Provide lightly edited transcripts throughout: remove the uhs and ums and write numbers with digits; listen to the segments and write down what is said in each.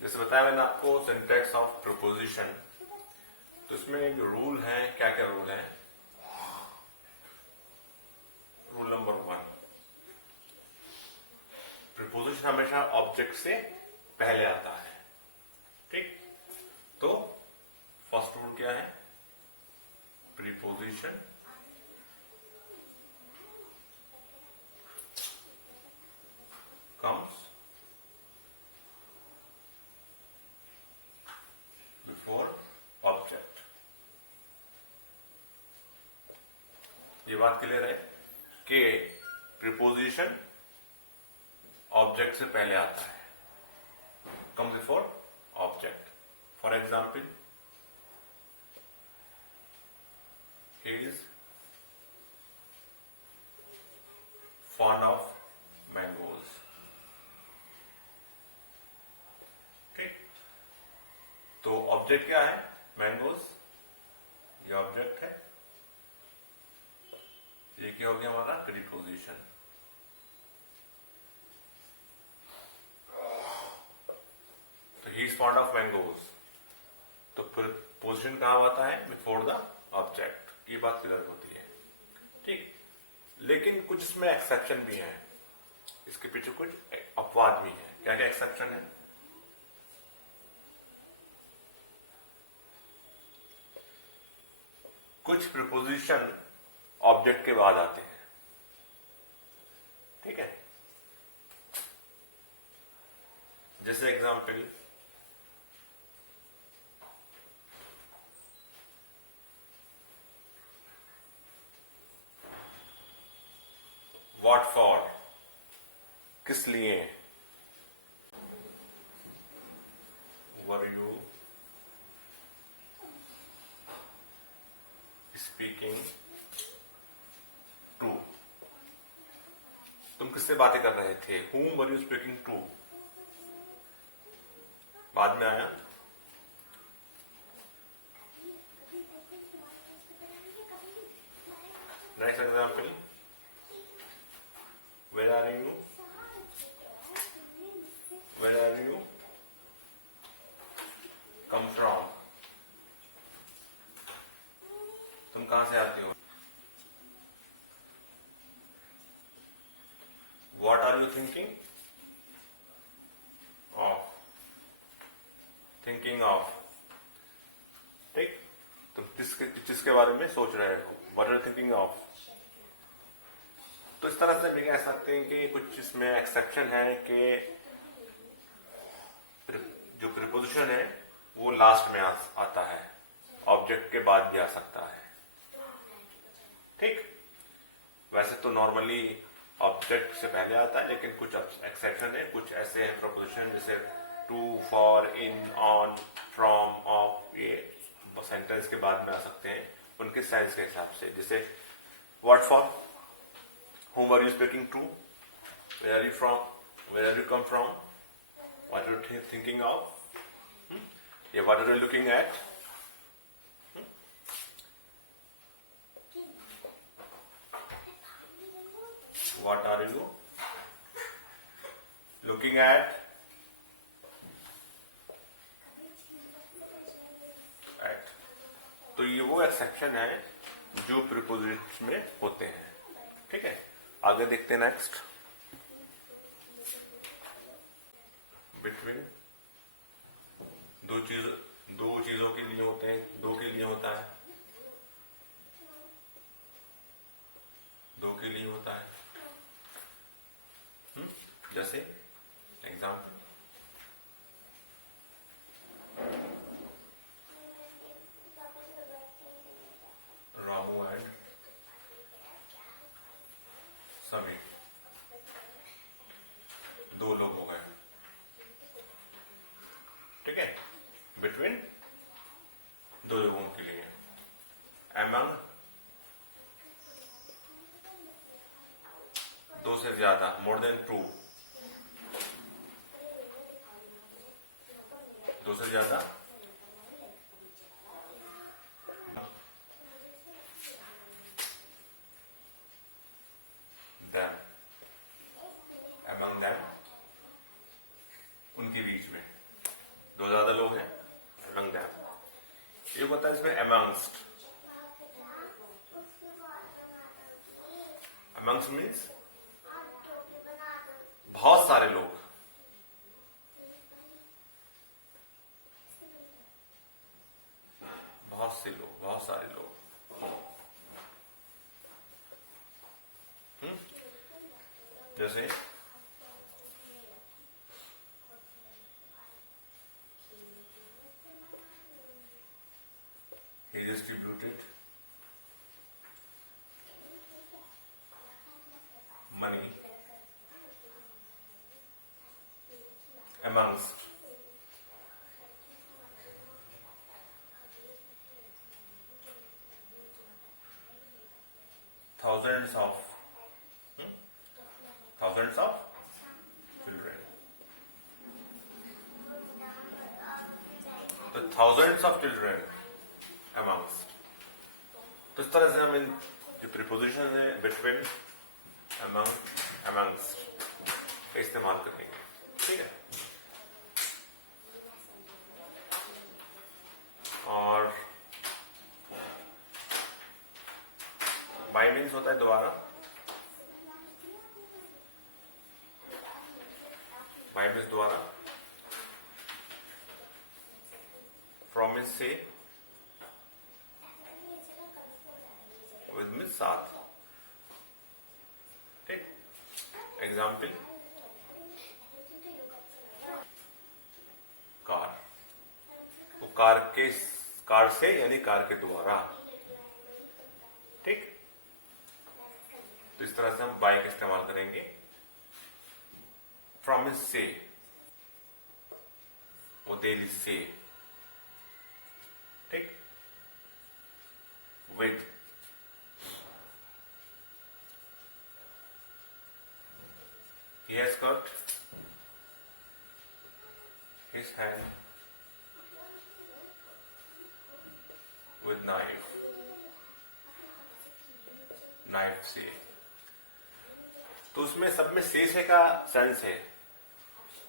जैसे बताया मैंने आपको सिंटैक्स ऑफ प्रीपोजिशन, तो इसमें जो रूल है, क्या क्या रूल है। रूल नंबर 1, प्रीपोजिशन हमेशा ऑब्जेक्ट से पहले आता है। ठीक, तो फर्स्ट रूल क्या है, प्रीपोजिशन comes before object। ये बात क्लियर है कि प्रीपोजिशन ऑब्जेक्ट से पहले आता है, comes before object। For example, he is fond of mangoes। तो ऑब्जेक्ट क्या है, मैंगोज, ये ऑब्जेक्ट है। ये क्या हो गया हमारा प्रीपोजिशन। तो he is fond of mangoes, तो प्रीपोजिशन कहां आता है, बिफोर द ऑब्जेक्ट। ये बात क्लियर होती है। ठीक, लेकिन कुछ इसमें एक्सेप्शन भी है, इसके पीछे कुछ अपवाद भी है। क्या क्या एक्सेप्शन है, कुछ प्रीपोजिशन ऑब्जेक्ट के बाद आते हैं। ठीक है, जैसे एग्जाम्पल, व्हाट फॉर, किस लिए, वर यू स्पीकिंग टू, तुम किससे बातें कर रहे थे, whom were you speaking to, बाद में आया। Next example, where are you, where are you come from, तुम कहां से आते हो। What are you thinking of, thinking of। ठीक, तुम किसके बारे में सोच रहे हो, What are you thinking of। तो इस तरह से भी कह सकते हैं कि कुछ इसमें एक्सेप्शन है कि जो प्रीपोजिशन है वो लास्ट में आता है, ऑब्जेक्ट के बाद भी आ सकता है। ठीक, वैसे तो नॉर्मली ऑब्जेक्ट से पहले आता है, लेकिन कुछ एक्सेप्शन है। कुछ ऐसे हैं प्रीपोजिशन जैसे to, for, in, on, from, of, ये सेंटेंस के बाद में आ सकते हैं उनके सेंस के हिसाब से। जैसे what for, whom are you speaking to, where are you from, where are you come from, what are you thinking of, yeah, what are you looking at। What are you looking at? तो ये वो exception है जो preposition में होते हैं। ठीक है, आगे देखते हैं नेक्स्ट, बिटवीन, दो चीजों के लिए होते हैं, दो के लिए होता है, दो के लिए होता है। जैसे एग्जाम्पल, रामू एंड समीर, दो लोग हो गए। ठीक है, बिटवीन, दो लोगों के लिए। एमंग, दो से ज्यादा, मोर देन टू, दो से ज्यादा। them, among them, उनके बीच में। एक होता है इसमें amongst. Amongst means बहुत सारे लोग, बहुत से लोग, बहुत सारे लोग. जैसे he distributed money amongst thousands of children. The thousands of children amongst. तो इस तरह से हम इन जो प्रीपोजिशन है बिटवीन, among, amongst का इस्तेमाल करेंगे. ठीक है. और बाय मीन्स होता है दोबारा. बाय मीन्स दोबारा. फ्रॉम मीन्स से. विद मीन्स साथ. ठीक. Example car. तो कार से यानी कार के द्वारा. ठीक. तो इस तरह से हम बाय का इस्तेमाल करेंगे. फ्रॉम मीन्स से. वो डेली से. ठीक. With. He has got his hand with knife. Knife से. तो उसमें सब में से का सेंस है.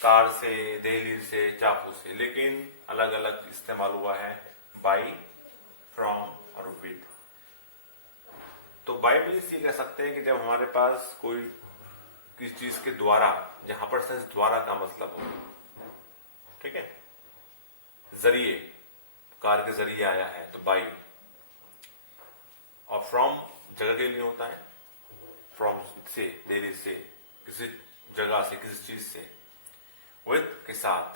कार से, दहलीज से, चाकू से, लेकिन अलग अलग इस्तेमाल हुआ है बाई, फ्रॉम और विद. तो बाई मीन्स ये कह सकते हैं कि जब हमारे पास कोई किस चीज के द्वारा, जहां पर सेंस द्वारा का मतलब हो. ठीक है. जरिए, कार के जरिए आया है तो बाई. और फ्रॉम जगह के लिए होता है. फ्रॉम से, देरी से, किसी जगह से, किसी चीज से. विद के साथ.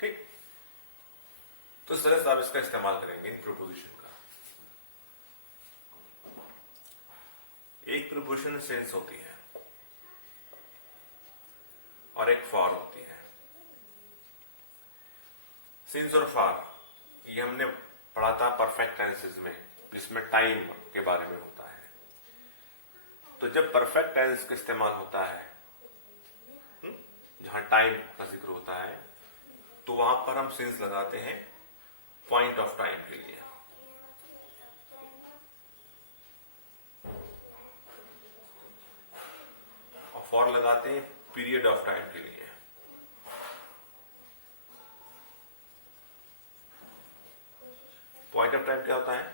ठीक. तो इस तरह से आप इसका इस्तेमाल करेंगे इन प्रीपोजिशन का. एक प्रीपोजिशन सेंस होती है और एक फॉर होती है. सिंस और फॉर ये हमने पढ़ा था परफेक्ट टेंसेस में, जिसमें टाइम के बारे में होता है. तो जब परफेक्ट टेंस का इस्तेमाल होता है, जहां टाइम का जिक्र होता है, तो वहां पर हम सिंस लगाते हैं पॉइंट ऑफ टाइम के लिए. और फॉर लगाते हैं पीरियड ऑफ टाइम के लिए. पॉइंट ऑफ टाइम क्या होता है?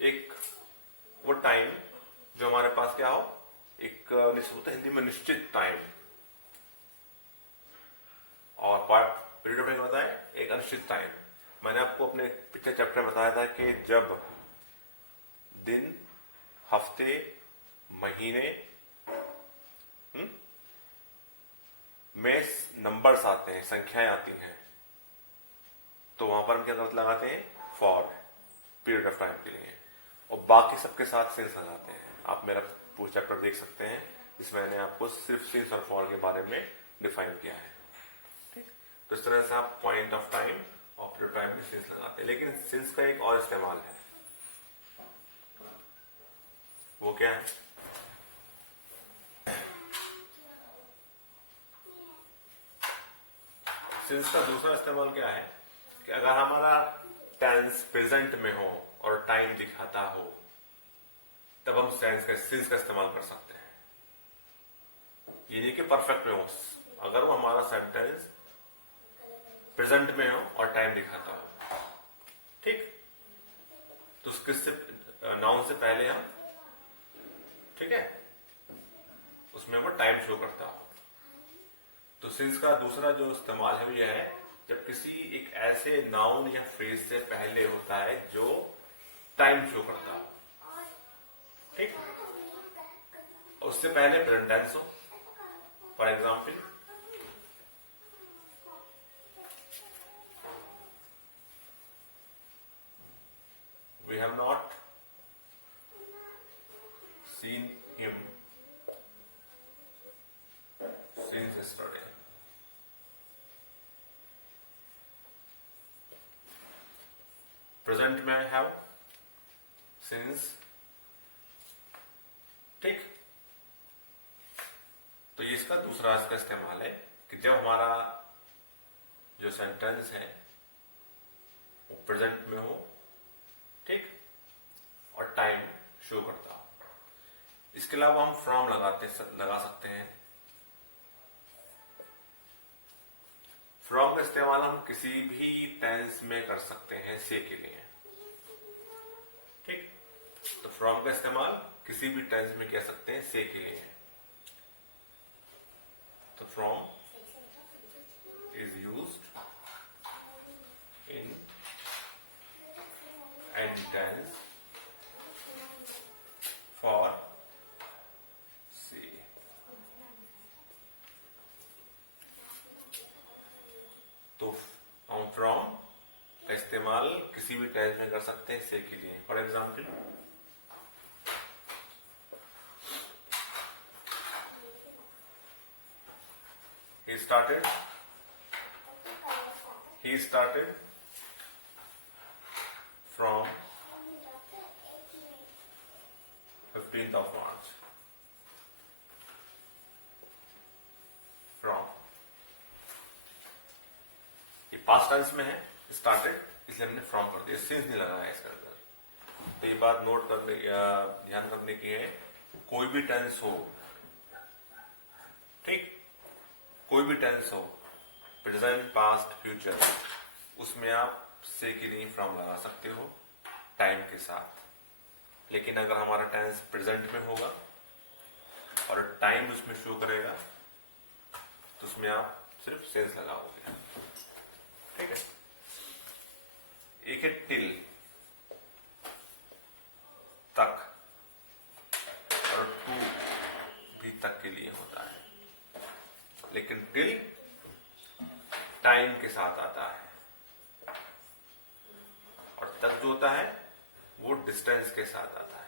एक वो टाइम जो हमारे पास क्या हो, एक होता है हिंदी में निश्चित टाइम. और पीरियड ऑफ टाइम होता है एक अनिश्चित टाइम. मैंने आपको अपने पिछले चैप्टर में बताया था कि जब दिन, हफ्ते, महीने में नंबर्स आते हैं, संख्याएं आती हैं, तो वहां पर हम क्या लगाते हैं? फॉर, पीरियड ऑफ टाइम के लिए. और बाकी सबके साथ सिंस लगाते हैं. आप मेरा पूरा चैप्टर देख सकते हैं, जिसमें मैंने आपको सिर्फ सिंस और फॉर के बारे में डिफाइन किया है. ठीक. तो इस तरह से आप पॉइंट ऑफ टाइम और पीरियड टाइम में सिंस लगाते हैं. लेकिन सिंस का एक और इस्तेमाल है. वो क्या है? सिंस का दूसरा इस्तेमाल क्या है कि अगर हमारा टेंस प्रेजेंट में हो और टाइम दिखाता हो, तब हम सिंस का इस्तेमाल कर सकते हैं. ये नहीं कि परफेक्ट में हो. अगर वो हमारा सेंटेंस प्रेजेंट में हो और टाइम दिखाता हो, तो किससे, नाउन से पहले हम, ठीक है, उसमें वो टाइम शो करता हो। तो सिंस का दूसरा जो इस्तेमाल है वो यह है जब किसी एक ऐसे नाउन या फ्रेज से पहले होता है जो टाइम शो करता हो, ठीक, उससे पहले प्रेजेंट टेंस हो। For example, we have not seen him since yesterday. Present में आई हैव सिंस, ठीक। तो ये इसका दूसरा इसका इस्तेमाल है कि जब हमारा जो सेंटेंस है वो प्रेजेंट में हो, ठीक, और टाइम शो करता हो। इसके अलावा हम फ्रॉम लगा सकते हैं। फ्रॉम का इस्तेमाल हम किसी भी टेंस में कर सकते हैं से के लिए, ठीक। तो फ्रॉम का इस्तेमाल किसी भी टेंस में कह सकते हैं से के लिए। तो from is used in any tense for see. तो हम फ्रॉम का इस्तेमाल किसी भी टेंस में कर सकते हैं से के लिए। For example, he started from 15th of March. From, ये पास्ट टेंस में है, स्टार्टेड, इसलिए हमने फ्रॉम कर दिया, सिंस नहीं लगाया इसके अंदर। तो ये बात नोट करने, ध्यान रखने की है, कोई भी टेंस हो, ठीक, कोई भी टेंस हो, प्रेजेंट, पास्ट, फ्यूचर, उसमें आप से की नहीं फ्रॉम लगा सकते हो टाइम के साथ। लेकिन अगर हमारा टेंस प्रेजेंट में होगा और टाइम उसमें शो करेगा तो उसमें आप सिर्फ सेंस लगाओगे, ठीक है। एक है टिल, तक, और टू भी तक के लिए होता है, लेकिन टिल टाइम के साथ आता है और तक जो होता है वो डिस्टेंस के साथ आता है।